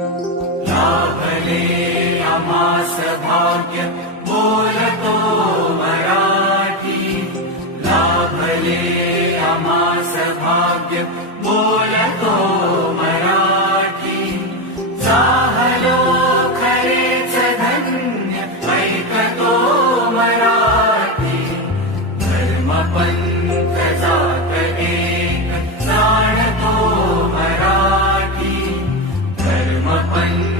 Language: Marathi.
लाभले आम्हास भाग्य बोलतो मराठी. लाभले आम्हास भाग्य बोलतो मराठी. चाहलो खरेच धन्य ऐकतो मराठी. धर्म पंथ जात एक जाणतो मराठी. धर्म पंथ